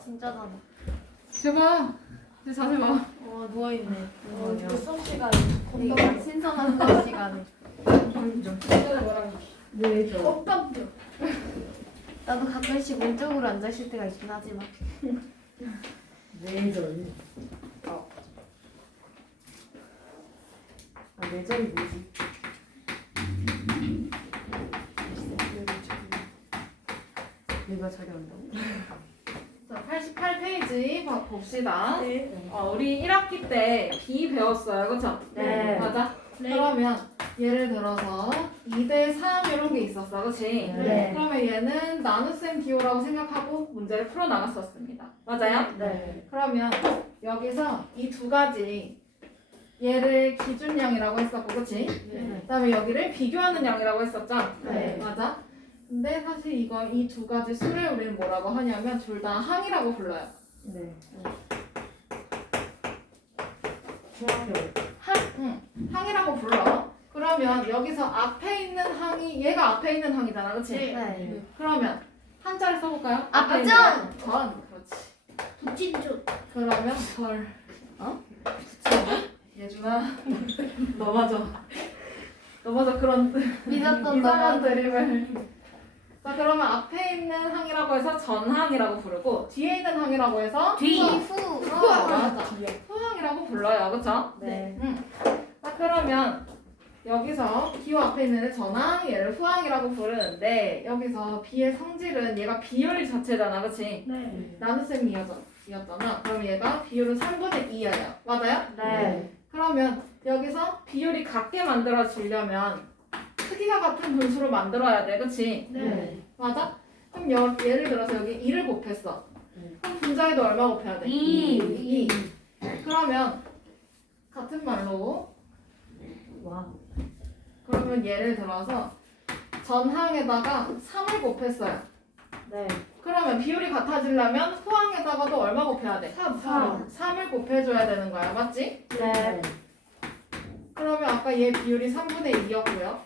진짜잖아. 제발 이제 자세 봐. 누워있네. 수업 시간 이거 신선한 수업 시간에. 왜죠? 엇감죠. 나도 가끔씩 왼쪽으로 앉아있을 때가 있긴 하지만. 내전. 내전이 뭐지? 내가 자료한다고? 자, 88페이지 봅시다. 네. 우리 1학기 때 B 배웠어요, 그렇죠? 네. 맞아. 네. 그러면 예를 들어서 2대 3 이런 게 있었어, 그렇지? 네. 그러면 얘는 나눗셈 기호라고 생각하고 문제를 풀어 나갔었습니다. 맞아요? 네. 그러면 여기서 이 두 가지 얘를 기준량이라고 했었고, 그렇지? 네. 그다음에 여기를 비교하는 양이라고 했었죠? 네. 맞아. 근데 사실 이 두 가지 수를 우리는 뭐라고 하냐면 둘 다 항이라고 불러요. 네. 중학교. 항이라고 불러. 그러면 여기서 앞에 있는 항이 얘가 앞에 있는 항이잖아, 그렇지? 네. 그러면 한자를 써볼까요? 앞에 있는 전! 전, 그렇지. 부친조. 그러면 덜. 예준아, 너 맞아 그런 믿었던 이상한 나. 드립을. 자, 그러면 앞에 있는 항이라고 해서 전항이라고 부르고 뒤에 있는 항이라고 해서 후. 맞아. 후항이라고 불러요, 그렇죠? 네. 자, 그러면 여기서 기호 앞에 있는 애 전항, 얘를 후항이라고 부르는데 여기서 B의 성질은 얘가 비율 자체잖아, 그렇지? 네. 나눗셈이었잖아. 그럼 얘가 비율은 3분의 2예요. 맞아요? 네. 그러면 여기서 비율이 같게 만들어지려면 크기가 같은 분수로 만들어야 돼, 그렇지? 네. 맞아? 그럼 예를 들어서 여기 2를 곱했어. 그럼 분자에도 얼마 곱해야 돼? 2. 2. 그러면 같은 말로 와. 그러면 예를 들어서 전항에다가 3을 곱했어요. 네. 그러면 비율이 같아지려면 후항에다가도 얼마 곱해야 돼? 3. 3을 곱해줘야 되는 거야, 맞지? 네. 그러면 아까 얘 비율이 3분의 2였고요.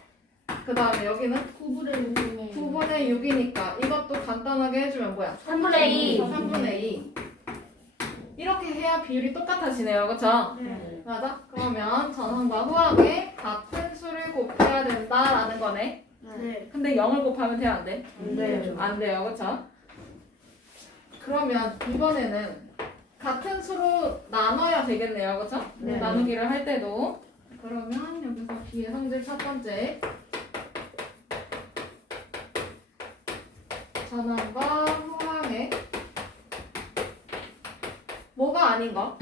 그 다음에 여기는 9분의 6이네. 9분의 6이니까 이것도 간단하게 해주면 뭐야? 3분의 2. 3분의 2. 이렇게 해야 비율이 똑같아지네요, 그쵸? 네. 맞아? 그러면 전항과 후항에 같은 수를 곱해야 된다라는 거네. 네. 근데 0을 곱하면 돼요, 안 돼? 안 돼요. 안 돼요, 그쵸? 그러면 이번에는 같은 수로 나눠야 되겠네요, 그쵸? 네. 나누기를 할 때도. 그러면 여기서 B의 성질 첫 번째. 전항과 후항에 뭐가 아닌 거?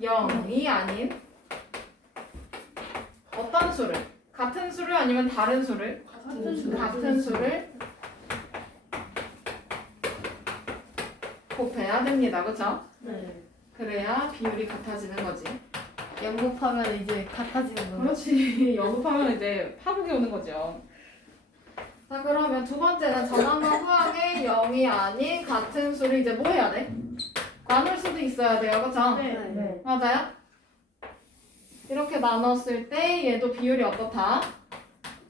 0이 아닌 어떤 수를? 같은 수를 아니면 다른 수를? 같은 수를 곱해야 됩니다. 그쵸? 네. 그래야 비율이 같아지는 거지. 연곱하면 이제 같아지는 거. 그렇지. 연습하면 이제 파국이 오는 거죠. 자, 그러면 두 번째는 전항과 후항의 0이 아닌 같은 수를 이제 뭐 해야 돼? 나눌 수도 있어야 돼요. 그쵸? 네. 네. 맞아요? 이렇게 나눴을 때 얘도 비율이 어떻다?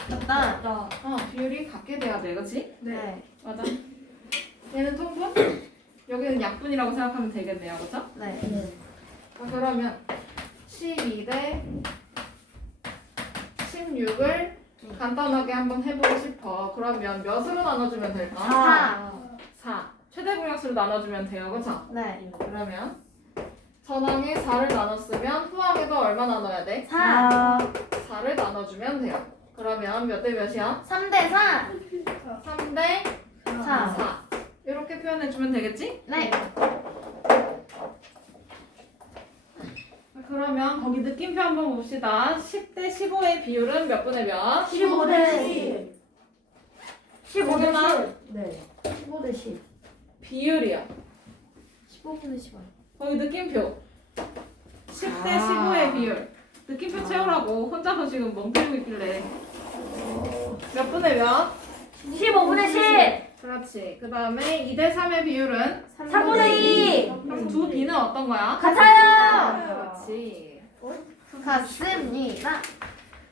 맞다. 비율이 같게 돼야 돼. 그치? 네. 맞아. 얘는 통분? 여기는 약분이라고 생각하면 되겠네요. 그쵸? 네. 자, 그러면 12대 16을 간단하게 한번 해보고 싶어. 그러면 몇으로 나눠주면 될까? 4. 4. 최대 공약수로 나눠주면 돼요. 그쵸? 네. 그러면 전항에 4를 나눴으면 후항에도 얼마 나눠야 돼? 4. 4를 나눠주면 돼요. 그러면 몇 대 몇이야? 3대 4. 3대 4. 4. 이렇게 표현해주면 되겠지? 네. 그러면 거기 느낌표 한번 봅시다. 10대 15의 비율은 몇 분의 몇? 15대 10. 15대 네. 15대 10. 비율이요. 15분의 10원. 거기 느낌표. 10대 아. 15의 비율. 느낌표 채우라고 혼자서 지금 멍 때리고 있길래. 몇 분의 몇? 15분의 10. 그렇지. 그 다음에 2대 3의 비율은? 3분의 2. 그럼 두 B는 어떤 거야? 같아요. 그렇지. 같습니다.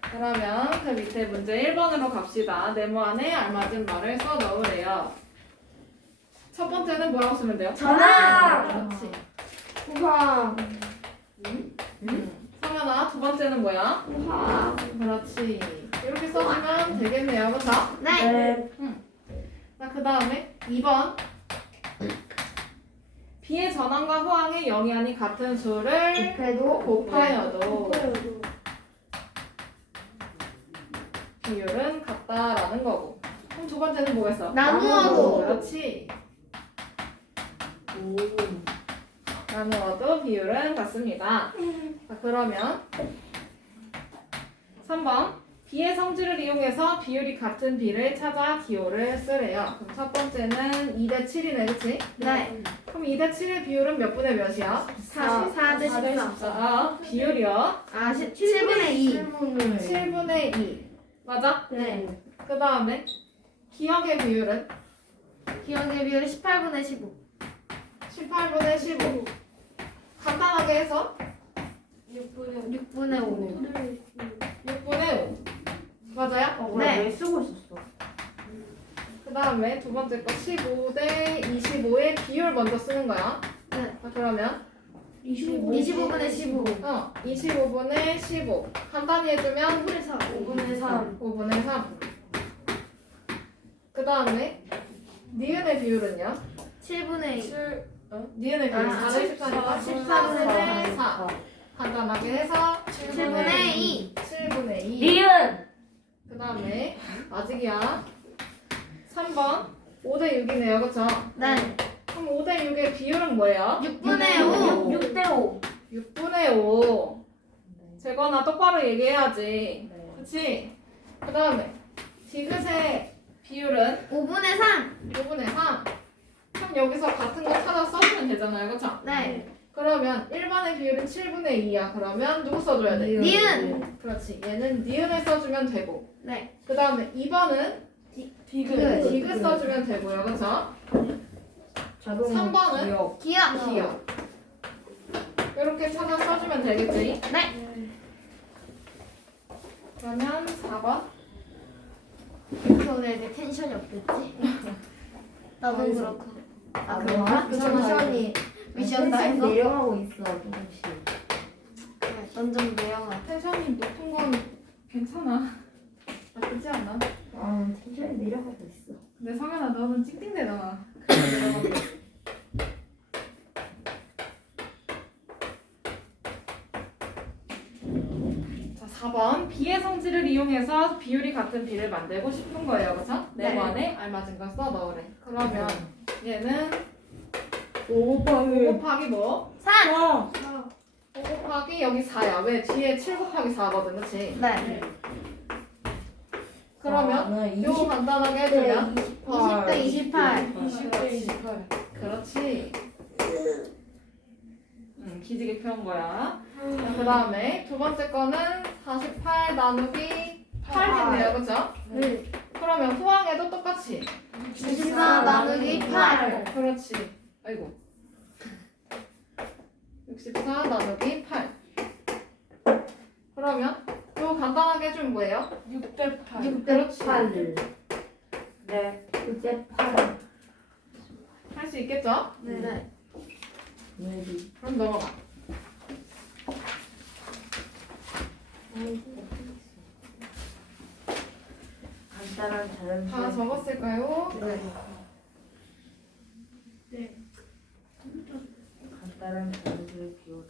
그러면 그 밑에 문제 1번으로 갑시다. 네모 안에 알맞은 말을 써 넣으래요. 첫 번째는 뭐라고 쓰면 돼요? 전항. 그렇지. 후항. 성현아, 두 번째는 뭐야? 후항. 그렇지. 이렇게 써주면 되겠네요. 그렇죠? 네. 네. 자, 그 다음에 2번. B의 전항과 후항의 0이 아닌 같은 수를 곱하여도 비율은 같다라는 거고. 그럼 두 번째는 뭐겠어? 나누어도. 그렇지. 나누어도 비율은 같습니다. 자, 그러면 3번. B의 성질을 이용해서 비율이 같은 B를 찾아 기호를 쓰래요. 그럼 첫 번째는 2대 7이네, 그치? 네. 그럼 2대 7의 비율은 몇 분의 몇이야? 4대 14. 아, 비율이요? 아, 7분의 2. 7분의 2. 맞아? 네. 그 다음에 기억의 비율은 기억의 비율은 18분의 15. 18분의 15. 간단하게 해서 6분의 5. 6분의 5. 맞아요? 네. 왜 쓰고 있었어? 그 다음에 두 번째 거 15대 25의 비율 먼저 쓰는 거야. 네. 자, 그러면 25분의 15. 25분의 15. 간단히 해주면 5분의 3. 5분의 3. 그 다음에 니은의 비율은요? 7분의 2. 니은의 비율은 아, 4대 14니까 14분의 4. 간단하게 해서 7분의 2. 7분의 2. 니은. 그 다음에 아직이야. 3번 5대 6이네요. 그쵸? 네. 그럼 5대 6의 비율은 뭐예요? 6분의 5. 6대 5. 6분의 5. 재건아 똑바로 얘기해야지. 네. 그치? 그 다음에 디귿의 비율은 5분의 3. 5분의 3. 그럼 여기서 같은 거 찾아 써주면 되잖아요. 그쵸? 네. 그러면 1번의 비율은 7분의 2야. 그러면 누구 써줘야 돼? 니은. 그렇지. 얘는 니은을 써주면 되고. 네. 그 다음에 2번은 디귿. 디귿 써주면 되고요. 그쵸? 자동 3번은 기억. 기억. 이렇게 찾아 써주면 되겠지? 네. 그러면 4번. 그래서 오늘 내 텐션이 없겠지? 나도 그렇고. 아, 그런가? 그렇잖아, 시원이 미션 다 했어? 내려가고 있어 조금씩. 넌좀 내려가. 텐션이 높은 건 괜찮아. 나쁘지 않아. 아 텐션이 내려가고 있어. 근데 성현아 너는 찡찡대잖아. 그래서 내려가고 있어. 자, 4번. B의 성질을 이용해서 비율이 같은 B를 만들고 싶은 거예요. 그쵸? 네. 네모 안에 알맞은 걸 써 넣으래. 그러면 얘는 5 5 곱하기 곱하기 뭐? 3. 5 곱하기 여기 4야. 왜? 뒤에 7 곱하기 4거든. 그치? 네. 그러면 요거 간단하게 해주면 20대 28. 20대 28. 그렇지. 기지개 펴온 거야. 그 다음에 두 번째 거는 48 나누기 8인데요. 그쵸? 네. 그러면 후항에도 똑같이. 64 나누기 8. 그렇지. 아이고. 64 나누기 8. 그러면 이거 간단하게 해주면 뭐예요? 6대 8. 그렇지. 8. 네. 6대 8. 할 수 있겠죠? 네. maybe. 그럼 넘어가. 간단한 자연수. 다 적었을까요? 네. 간단한 자연수의 기호.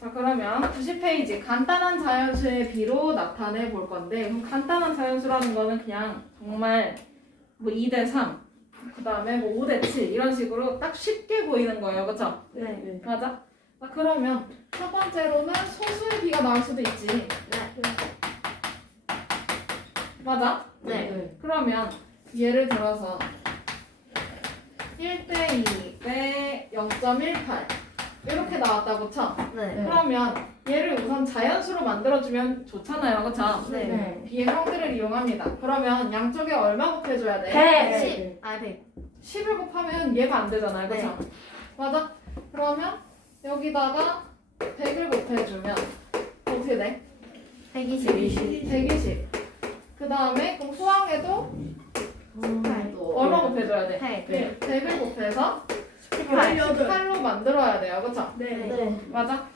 자, 그러면 90페이지 간단한 자연수의 비로 나타내 볼 건데, 그럼 간단한 자연수라는 거는 그냥 정말 뭐 2대 3, 그 다음에 뭐 5대 7 이런 식으로 딱 쉽게 보이는 거예요. 그쵸? 네. 맞아? 자, 그러면 첫 번째로는 소수의 비가 나올 수도 있지. 맞아? 네. 그러면 예를 들어서 1대 2 대 0.18 이렇게 나왔다고 쳐. 네. 그러면 얘를 우선 자연수로 만들어주면 좋잖아요. 그쵸? 네. B의 형태를 이용합니다. 그러면 양쪽에 얼마 곱해줘야 돼? 110. 아, 100. 10을 곱하면 얘가 안 되잖아요. 그쵸? 네. 맞아? 그러면 여기다가 100을 곱해주면 어떻게 돼? 120. 120. 그 다음에 그럼 후항에도 얼마 곱해줘야 돼? 100. 100을 곱해서 18. 18로 만들어야 돼요. 그쵸? 네. 맞아?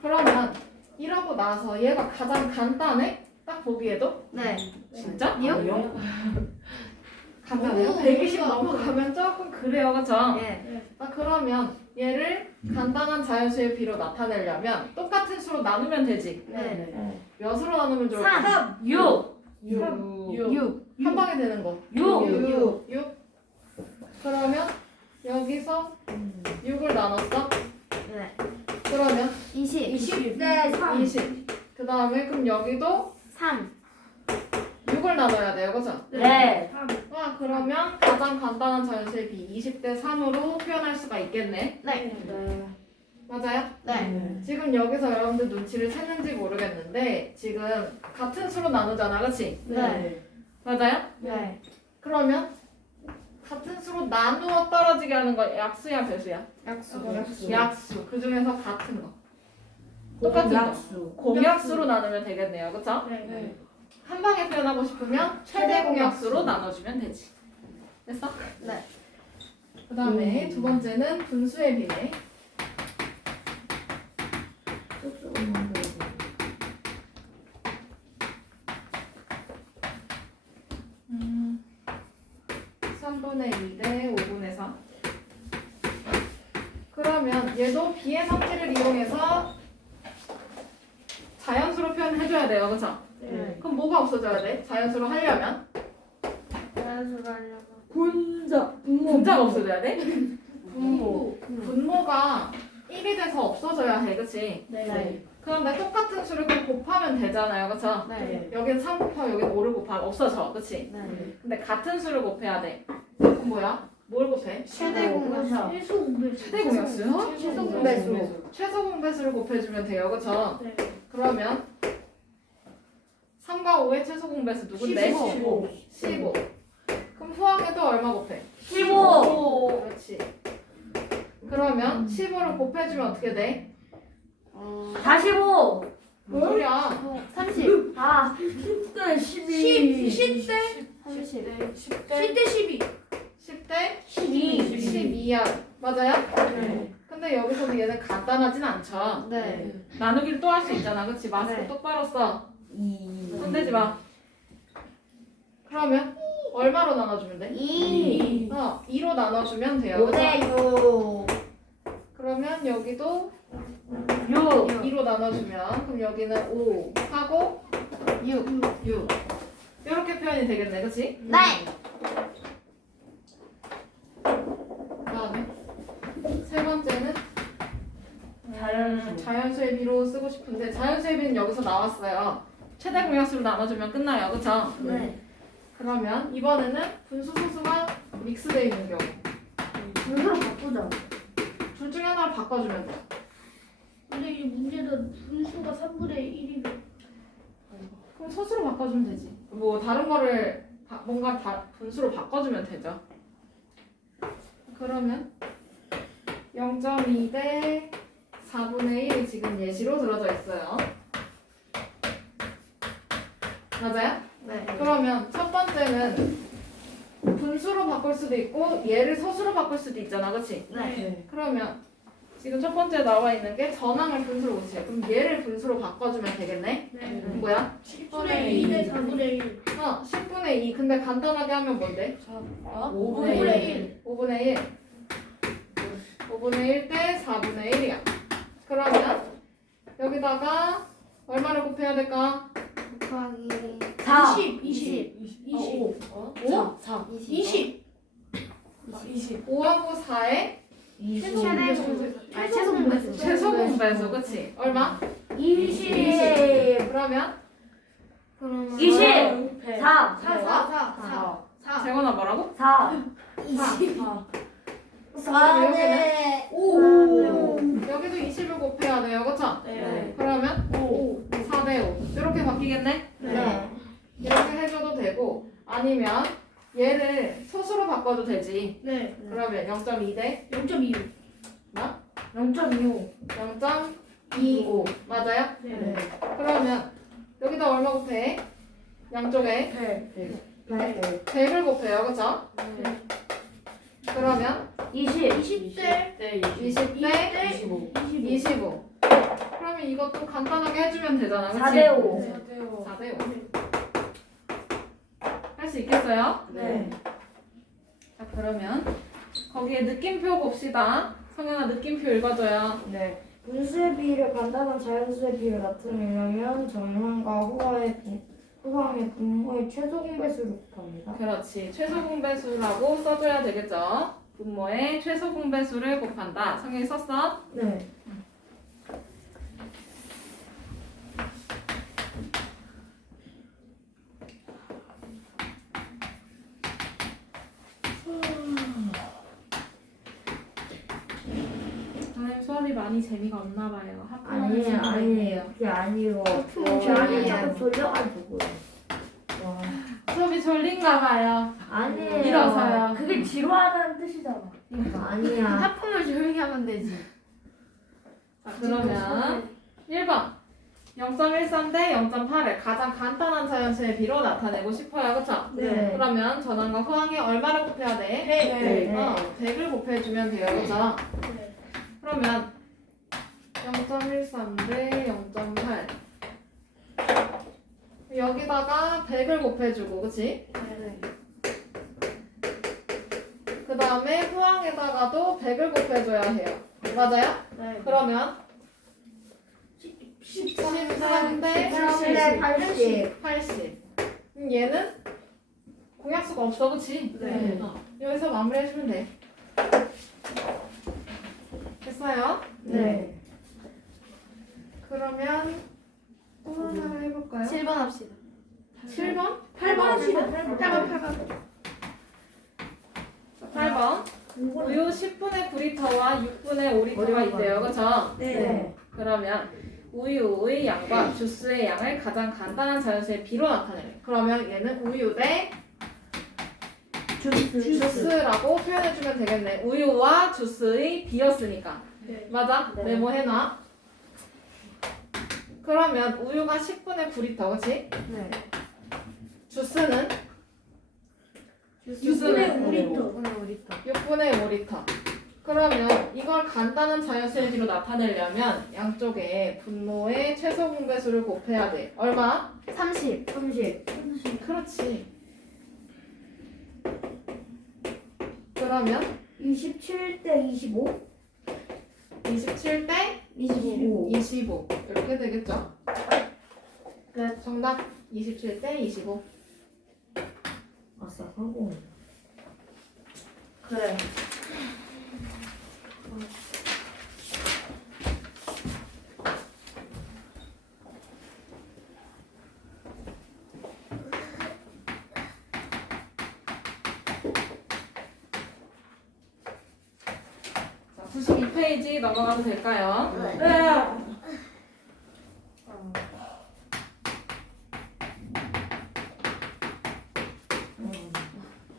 그러면 이러고 나서 얘가 가장 간단해? 딱 보기에도? 네. 진짜? 요? 간단해요? 오, 120 맞아. 넘어가면 조금 그래요. 그쵸? 예. 그러면 얘를 간단한 자연수의 비로 나타내려면 똑같은 수로 나누면 되지. 네. 몇으로 나누면 좋을까? 3. 6 6. 한 방에 되는 거. 6 6. 그러면 여기서 6을 나눴어? 네. 그러면 20. 20대 3. 20. 그 다음에 그럼 여기도 3. 6을 나눠야 돼요. 그죠? 네 그러면 가장 간단한 자연수의 비 20대 3으로 표현할 수가 있겠네. 네. 맞아요? 네. 지금 여기서 여러분들 눈치를 챘는지 모르겠는데 지금 같은 수로 나누잖아. 그치? 네. 맞아요? 네. 그러면 같은 수로 나누어 떨어지게 하는 거 약수야 배수야? 약수. 약수. 그 중에서 같은 거. 똑같은 거. 약수 공약수로 나누면 되겠네요. 그쵸? 네. 한 방에 표현하고 싶으면 최대 공약수로 나눠주면 되지. 됐어? 네. 그 다음에 두 번째는 분수의 비례. 음, 3분의 2 대 5분의 3. 그러면 얘도 비의 성질을 이용해서 자연수로 표현해줘야 돼요. 그쵸? 네. 그럼 뭐가 없어져야 돼? 자연수로 하려면? 자연수로 하려면. 분자가 없어져야 돼? 분모. 분모가 1이 돼서 없어져야 해. 그치? 네. 그런데 똑같은 수를 그럼 곱하면 되잖아요. 그쵸? 네. 여기는 3 곱하면 여기는 5를 곱하면 없어져. 그치? 네. 근데 같은 수를 곱해야 돼. 그럼 뭐야? 뭘 곱해? 최대 공약수. 최소 공배수. 최대 공약수요? 최소 공배수. 최소 공배수를 곱해주면 돼요. 그쵸? 네. 그러면 3과 5의 최소 공배수 누군데? 15. 15. 그럼 후항에도 얼마 곱해? 15 그렇지. 그러면 15를 곱해주면 어떻게 돼? 45 뭔 소리야? 30. 아 10대 12 10대 30. 10대 12. 10대 12 12야. 맞아요? 네. 근데 여기서도 얘는 간단하진 않죠. 네. 나누기를 또 할 수 있잖아. 그치? 마스크 네. 똑바로 써. 2 손대지 마. 그러면 얼마로 나눠주면 돼? 2. 2로 나눠주면 돼요. 5대 6. 그러면 여기도 6 2로 나눠주면 그럼 여기는 5 하고 6. 6 이렇게 표현이 되겠네. 그치? 네. 그다음에 세 번째는 자연수 자연수의 비로 쓰고 싶은데 자연수의 비는 여기서 나왔어요. 최대 공약수로 나눠주면 끝나요. 그쵸? 네. 그러면 이번에는 분수 소수가 믹스되어 있는 경우 분수로 바꾸자. 둘 중에 하나를 바꿔주면 돼요. 근데 이 문제는 분수가 3분의 1이면 그럼 소수로 바꿔주면 되지. 뭐 다른 거를 뭔가 분수로 바꿔주면 되죠. 그러면 0.2 대 4분의 1이 지금 예시로 들어져 있어요. 맞아요? 네. 그러면 첫 번째는 분수로 바꿀 수도 있고 얘를 서수로 바꿀 수도 있잖아. 그치? 네. 그러면 지금 첫 번째 나와 있는 게 전항을 분수로 고치세요. 그럼 얘를 분수로 바꿔주면 되겠네? 네. 뭐야? 10분의 2 대 4분의 1. 10분의 2. 근데 간단하게 하면 뭔데? 5분의 1. 5분의 1. 5분의 1 대 4분의 1이야. 그러면 여기다가 얼마를 곱해야 될까? 곱하기 4 20. 5. 4. 20. 5하고 4에 최소 공배수. 최소 공배수. 그치? 얼마? 20 그러면 그러면 20 4. 4 4. 재건아 뭐라고? 4 20. 4. 4대 5. 여기도 20을 곱해야 돼요. 그쵸? 네. 그러면 5. 4대 5 이렇게 바뀌겠네? 네. 이렇게 해줘도 되고 아니면 얘를 소수로 바꿔도 되지. 네. 그러면 0.2대 0.25. 0.25. 0.25 맞아요? 네. 그러면 여기다 얼마 곱해? 양쪽에 100. 100을 곱해요. 그쵸? 네. 그러면 20. 20대 20대 25. 25 그러면 이것도 간단하게 해주면 되잖아. 그치? 4대 5. 4대 5 할 수 있겠어요? 네. 자 그러면 거기에 느낌표 봅시다. 성현아 느낌표 읽어줘요. 네. 분수의 비율을 간단한 자연수의 비율을 나타내려면 정황과 후황의 분모의 최소 공배수를 곱합니다. 그렇지. 최소 공배수라고 써줘야 되겠죠. 분모의 최소 공배수를 곱한다. 성현이 썼어? 네. 선생님 수업이 많이 재미가 없나 봐요. 아니에요. 그게 아니고. 저한테 자꾸 돌려가지고요. 와. 수업이 졸린가 봐요. 아니에요. 일어서요. 그게 지루하다는 뜻이잖아. 아니야. 하품을 조용히 하면 되지. 자 그러면 1번 0.13 대 0.8을 가장 간단한 자연수의 비로 나타내고 싶어요. 그쵸? 네. 그러면 전환과 후항에 얼마를 곱해야 돼? 100을 곱해주면 돼요. 그쵸? 네. 그러면 0.13 대 0.8 여기다가 100을 곱해주고 그치? 그 다음에 후항에다가도 100을 곱해줘야 해요. 맞아요? 네. 그러면 13 대 80. 80 얘는 공약수가 없어 그치? 네. 여기서 마무리해주면 돼. 됐어요? 네. 그러면 또 하나 해볼까요? 7번 합시다. 7번? 8번 합시다. 8번. 8번 우유 10분의 9리터와 6분의 5리터가 있대요. 그쵸? 네. 그러면 우유의 양과 주스의 양을 가장 간단한 자연수의 비로 나타내요. 그러면 얘는 우유 대 주스라고 표현해주면 되겠네. 우유와 주스의 비였으니까. 네. 맞아? 네. 메모해놔. 그러면 우유가 10분의 9리터, 그치? 네. 주스는 6분의 5리터. 6분의 5리터. 그러면 이걸 간단한 자연수의 비로 나타내려면 양쪽에 분모의 최소 공배수를 곱해야 돼. 얼마? 30. 30. 그렇지. 그러면 27대 25. 27 대 25. 25 이렇게 되겠죠? 네, 정답 27 대 25. 아싸, 성공. 그래. 자, 92페이지 넘어가도 될까요? 네.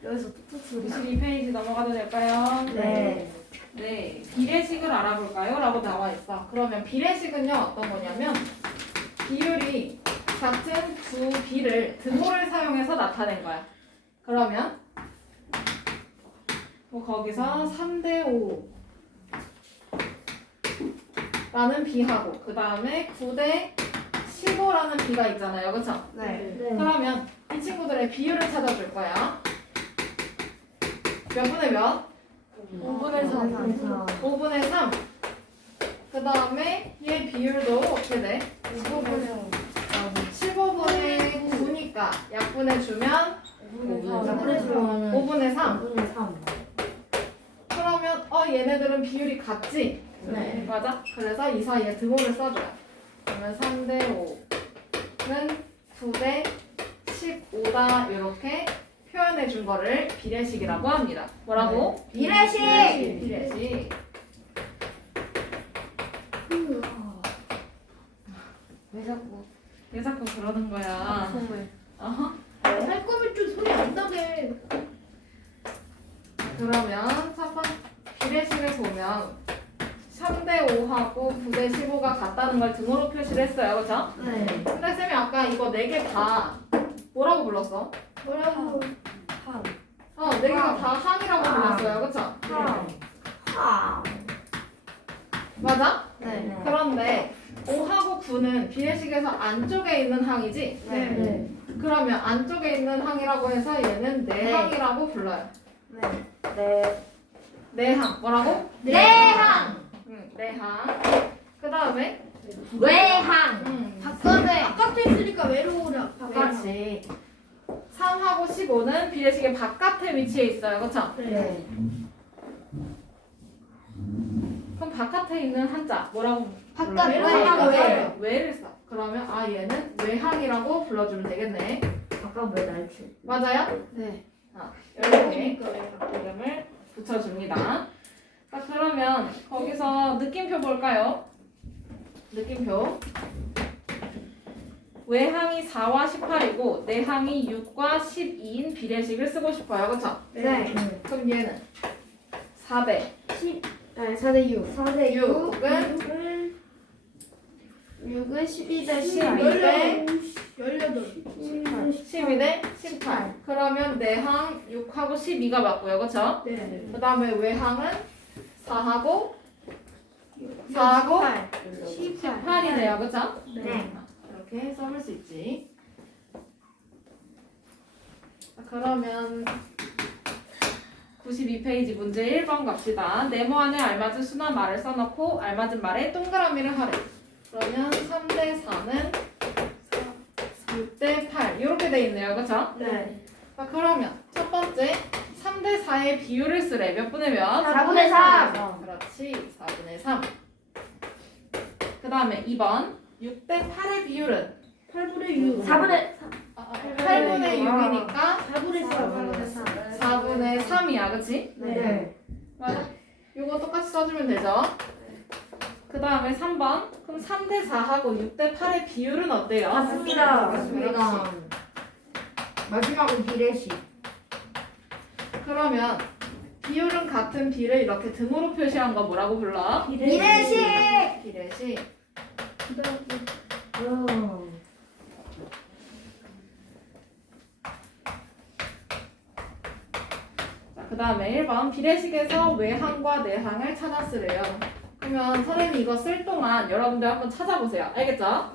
여기서 툭툭 소리. 92페이지 넘어가도 될까요? 네. 네, 비례식을 알아볼까요? 라고 나와 있어. 그러면 비례식은요, 어떤 거냐면, 비율이 같은 두 비를 등호를 사용해서 나타낸 거야. 그러면, 뭐 거기서 3대 5 라는 비하고, 그 다음에 9대 15라는 비가 있잖아요. 그쵸? 네. 네. 그러면 이 친구들의 비율을 찾아줄 거야. 몇 분의 몇? 5분의 3. 5분의 3. 그 다음에 얘 비율도 어떻게 돼? 15분의 9니까 약분해 주면 5분의 3. 5분의 3. 그러면 얘네들은 비율이 같지? 네. 맞아? 그래서 이 사이에 등호를 써줘요. 그러면 3대 5는 9대 15다 이렇게 표현해 준 거를 비례식이라고 합니다. 뭐라고? 비례식! 비례식. 왜 자꾸 그러는 거야? 정말. 어허. 할 거면 좀 소리 안 나게. 그러면 첫 번째 비례식을 보면 3대 5하고 9대 15가 같다는 걸 등호로 표시를 했어요. 그렇죠? 네. 근데 쌤이 아까 이거 4개 다 뭐라고 불렀어? 뭐라고? 함. 4개가 다 항이라고 불렀어요. 그렇죠? 함. 함. 맞아? 네. 그런데 5하고 9는 비례식에서 안쪽에 있는 항이지? 네. 네. 그러면 안쪽에 있는 항이라고 해서 얘는 네. 내항이라고 불러요. 네. 네. 내항. 뭐라고? 내항. 응, 내항. 그 다음에 외항. 바깥에 바깥에 있으니까 외로우라. 그렇지. 3하고 15는 비례식의 바깥에 위치해 있어요. 그렇죠? 네. 그럼 바깥에 있는 한자 뭐라고 바깥 불러요? 외항. 외. 외를 써. 그러면 얘는 외항이라고 불러주면 되겠네. 아까 왜 날출? 맞아요? 네. 이렇게 이름을 붙여줍니다. 자, 그러면 거기서 느낌표 볼까요? 느낌표. 외항이 4와 18이고 내항이 6과 12인 비례식을 쓰고 싶어요. 그렇죠? 네. 그럼 얘는 4대 4대 6. 4대 6. 6은 6은 12대 12대 18. 12대 18. 그러면 내항 6하고 12가 맞고요. 그렇죠? 네. 그 다음에 외항은 4하고 4하고 18이네요. 그렇죠? 네. 이렇게 써볼 수 있지. 자, 그러면 92페이지 문제 1번 갑시다. 네모 안에 알맞은 수나 말을 써놓고 알맞은 말에 동그라미를 하래. 그러면 3대 4는 6대 8 이렇게 돼 있네요. 그렇죠? 네. 자, 그러면 첫 번째 3대 4의 비율을 쓰래. 몇 분의 몇? 4분의 3. 그렇지. 4분의 3. 그 다음에 2번 6대 8의 비율은 8분의 6. 4분의 8분의 6이니까 4분의 4. 4분의 3이야. 그치? 네. 맞아. 이거 똑같이 써주면 되죠? 그 다음에 3번. 그럼 3대 4하고 6대 8의 비율은 어때요? 맞습니다. 맞습니다. 마지막은 비례식. 그러면 비율은 같은 비를 이렇게 등으로 표시한 거 뭐라고 불러? 비례식. 비례식. 자, 그 다음에 1번 비례식에서 외항과 내항을 찾아 쓰래요. 그러면 선생님이 이거 쓸 동안 여러분들 한번 찾아보세요. 알겠죠?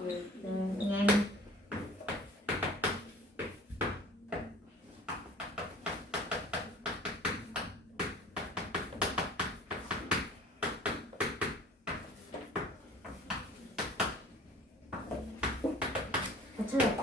찾았다.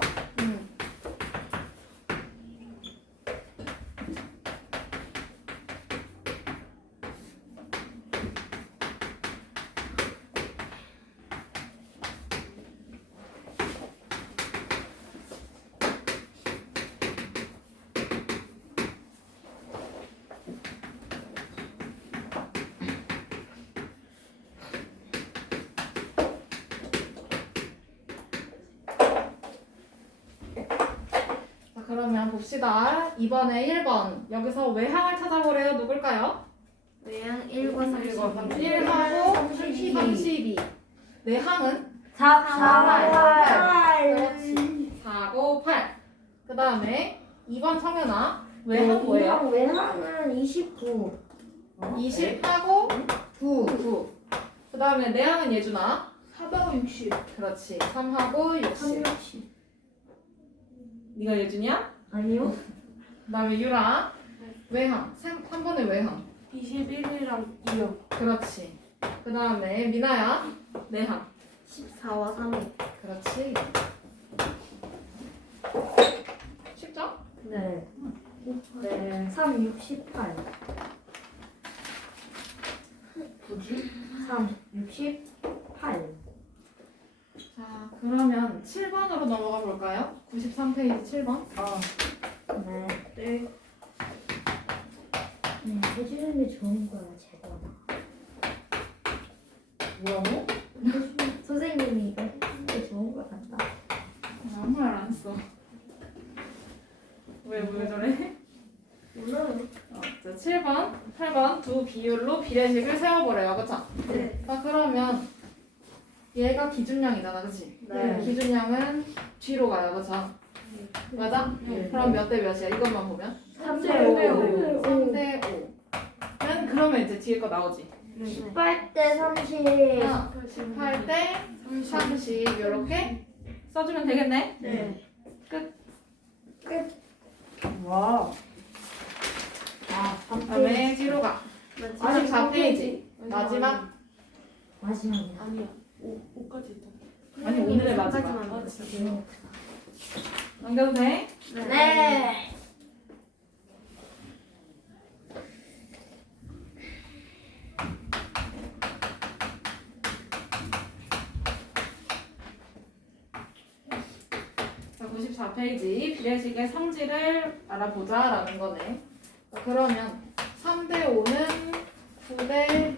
자, 그러면 봅시다. 이번에 1번. 여기서 외항을 찾아보래요. 누굴까요? 외항 1과 32. 1하고 32. 32. 내항은 4. 그렇지. 4고 8. 그 다음에 2번 청현아. 외항 뭐예요? 외항은 29. 20하고 9. 그 다음에 내항은 예준아. 4하고 60. 그렇지. 3하고 60. 30. 네가 예준이야? 아니요. 그 다음에 유라. 외항. 3번의 외항. 21이랑 2요. 그렇지. 그 다음에 미나야. 내항. 14와 3이. 그렇지. 쉽죠? 네. 네. 3, 6, 18. 뭐지? 3, 68. 자, 그러면 7번으로 넘어가 볼까요? 93페이지 7번. 네. 네. 해주는 좋은 거야, 제가. 뭐라고? 선생님이 이거 해주는 게 좋은 거 같아. 왜 저래? 몰라요. 자, 7번, 8번 두 비율로 비례식을 세워보래요. 그쵸? 네. 자, 그러면 얘가 기준량이잖아. 그치? 네. 기준량은 뒤로 가요. 그쵸? 맞아? 네. 그럼 몇 대 몇이야? 이것만 보면? 3대 5. 3대 5는 그러면 이제 뒤에 거 나오지. 18대 30. 18대 30 이렇게 써주면 되겠네? 네. 와. 그 다음에 뒤로 가. 24페이지 마지막. 마지막이야. 아니야. 5까지 있다. 아니 오늘의 마지막. 아, 진짜. 넘겨도 돼? 네. 자, 94페이지 비례식의 성질을 알아보자라는 거네. 자, 그러면 3대 5는 9대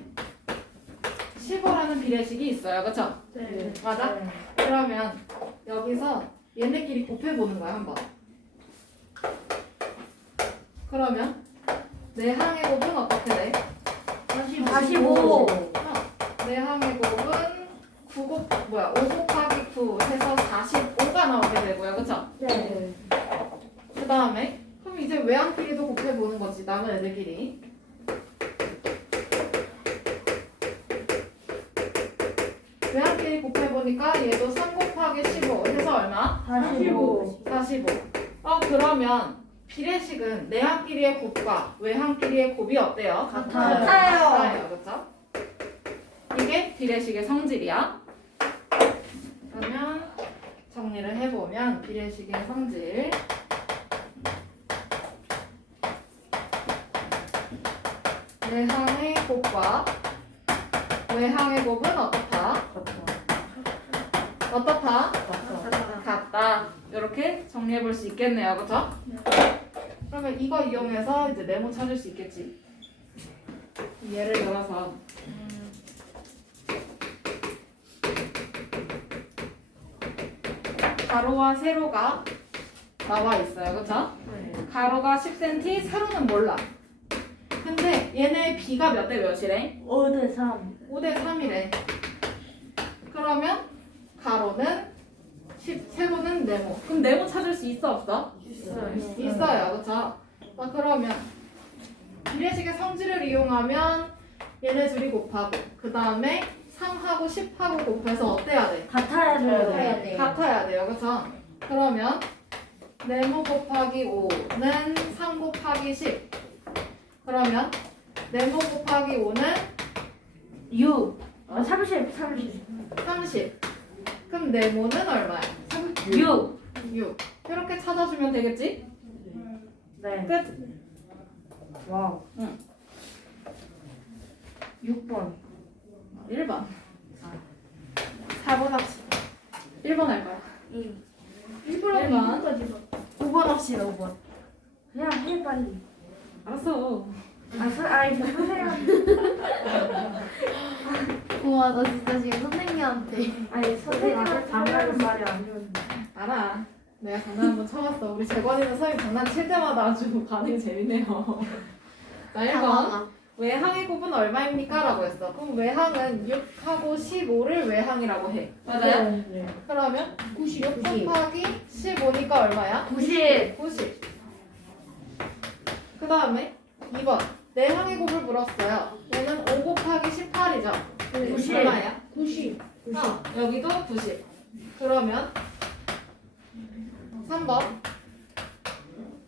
15라는 비례식이 있어요. 그쵸? 네. 맞아? 그러면 여기서 얘네끼리 곱해보는 거야, 한번. 그러면 내 항의 곱은 어떻게 돼? 45. 내 항의 곱은 5 곱하기 9 해서 45가 나오게 되고요. 그쵸? 네. 그 다음에 그럼 이제 외항끼리도 곱해보는 거지. 남은 애들끼리. 외항끼리 곱해보니까 얘도 3 곱하기 15 해서 얼마? 45. 45. 그러면 비례식은 내항끼리의 곱과 외항끼리의 곱이 어때요? 같아요. 같아요. 그쵸? 이게 비례식의 성질이야. 그러면 정리를 해보면 비례식의 성질. 내항의 곱과 외항의 곱은 어떻다? 어떻다? 같다. 이렇게 정리해 볼 수 있겠네요. 그쵸? 그러면 이거 이용해서 이제 네모 찾을 수 있겠지. 예를 들어서 가로와 세로가 나와 있어요. 그쵸? 가로가 10cm, 세로는 몰라. 근데 얘네 B가 몇 대 몇이래? 5대 3. 5대 3이래. 그러면 가로는 10, 세로는 네모. 그럼 네모 찾을 수 있어 없어? 있어요. 그쵸? 그러면 비례식의 성질을 이용하면 얘네 둘이 곱하고 그 다음에 3하고 10하고 곱해서 어때야 돼? 같아야 같아야 돼요. 같아야 돼요. 그쵸? 그러면 네모 곱하기 5는 3 곱하기 10. 그러면 네모 곱하기 5는 6. 30. 30. 30. 그럼 네모는 얼마야? 6. 6. 이렇게 찾아주면 되겠지? 네. 끝. 와우. 응. 6번. 1번. 4번 합시다. 1번 할까요? 1번하고 1번. 2번까지 봐. 5번 합시다 5번. 그냥 해 빨리. 알았어. 이거 선생님. 우와 너 진짜 지금 선생님한테 아니 선생님한테 장난은 말이 안 좋은데. 알아. 내가 장난 한번 쳐봤어. 우리 재건이는 선생님 장난칠 때마다 아주 반응이 재밌네요. 자, 1번. 외항의 곱은 얼마입니까? 라고 했어. 그럼 외항은 6하고 15를 외항이라고 해. 맞아요? 네. 그러면 6 곱하기 15니까 얼마야? 90. 90. 그 다음에 2번. 내항의 곱을 물었어요. 얘는 5 곱하기 18이죠? 90. 얼마야? 90. 여기도 90. 그러면 3번.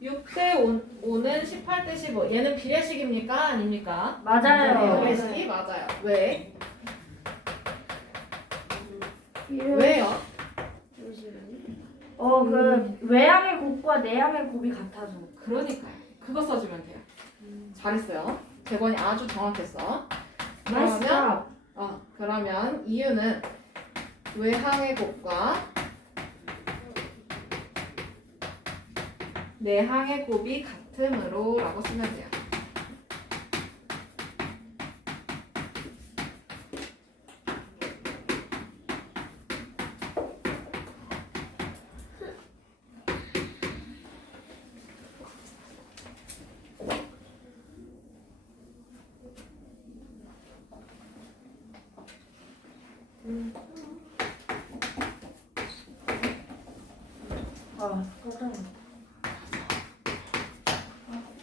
6대 5는 18대 15. 얘는 비례식입니까? 아닙니까? 맞아요. 비례식이 맞아요. 왜? 왜요? 그 외항의 곱과 내항의 곱이 같아서. 그러니까요. 그거 써주면 돼요. 잘했어요. 재건이 아주 정확했어. 나이스 그러면 잡. 그러면 이유는 외항의 곱과 내항의 곱이 같으므로 라고 쓰면 돼요.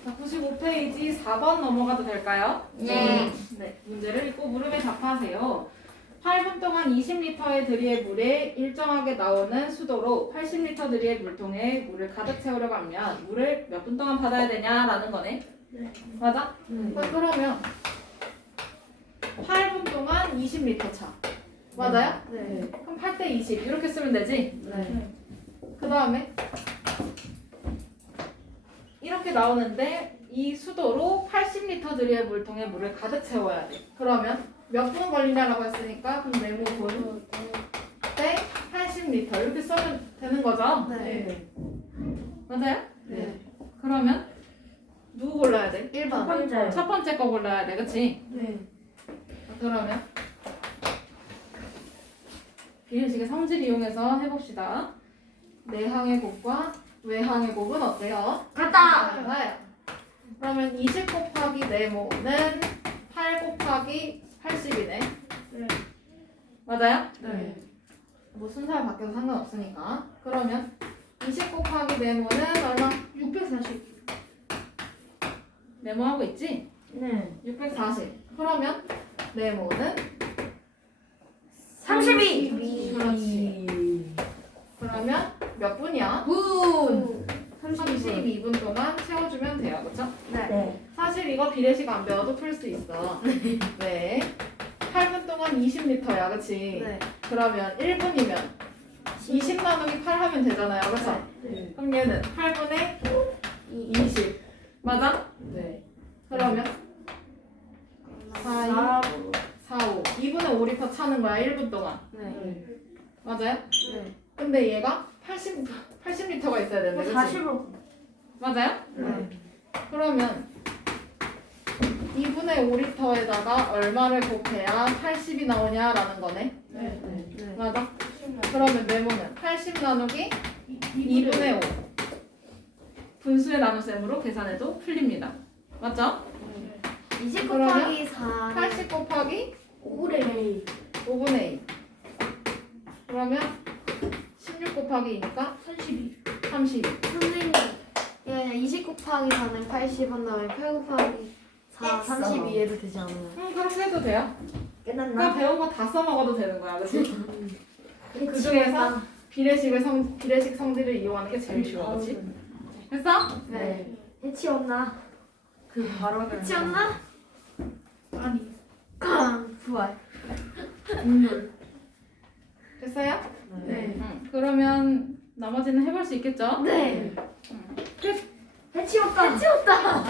자, 95페이지 4번 넘어가도 될까요? 네. 네, 문제를 읽고 물음에 답하세요. 8분 동안 20리터의 들이의 물에 일정하게 나오는 수도로 80리터 들이의 물통에 물을 가득 채우려고 하면 물을 몇 분 동안 받아야 되냐라는 거네. 네. 맞아? 자, 그러면 8분 동안 20리터 차. 맞아요? 네. 그럼 8대 20 이렇게 쓰면 되지? 네. 그 다음에 이렇게 나오는데 이 수도로 80리터 들이의 물통에 물을 가득 채워야 돼. 그러면 몇 분 걸리냐라고 했으니까 그럼 네모분 대 80리터 이렇게 써면 되는 거죠? 네. 맞아요? 네. 그러면 누구 골라야 돼? 1번. 첫 번째 거 골라야 돼, 그치? 네. 그러면 비례식의 성질 이용해서 해봅시다. 내항의 곱과 외항의 곱은 어때요? 같다. 같아요. 그러면 20 곱하기 네모는 8 곱하기 80이네. 네. 맞아요? 네. 뭐 순서가 바뀌어도 상관없으니까. 그러면 20 곱하기 네모는 얼마? 640. 네모하고 있지? 네. 640. 그러면 네모는 32. 그렇지. 그러면 몇 분이야? 분. 32분 동안 채워주면 돼요. 그쵸? 네. 사실 이거 비례식 안 배워도 풀 수 있어. 네. 8분 동안 20리터야. 그치? 네. 그러면 1분이면 20 나누기 8 하면 되잖아요. 그쵸? 네. 그럼 얘는 8분의 20. 맞아? 네. 그러면 4, 5. 2분의 5리터 차는 거야. 1분 동안. 네. 맞아요? 네. 근데 얘가 80리터가 있어야 되는데. 그치? 40을. 맞아요? 네. 그러면 2분의 5리터에다가 얼마를 곱해야 80이 나오냐라는 거네. 네. 네. 맞아? 그러면 네모는 80 나누기 2분의 5. 분수의 나눗셈으로 계산해도 풀립니다. 맞죠? 20 그러면 곱하기 4. 80 곱하기 5래. 5분의 2. 그러면 16 곱하기 2니까 32. 32. 선생님. 예, 20 곱하기 4는 80 한 다음에 8 곱하기 4 32 해도 되지 않아요? 그렇게 해도 돼요. 그러니까 끝났나? 배운 거 다 써먹어도 되는 거야. 그치? 그 중에서 비례식 성질을 이용하는 게 제일 쉬워. 그치? 됐어? 네. 해치웠나? 그 발언을. 끝이었나? 아니. 부활. 됐어요? 네. 응. 그러면 나머지는 해볼 수 있겠죠? 네. 해치웠다. 해치웠다.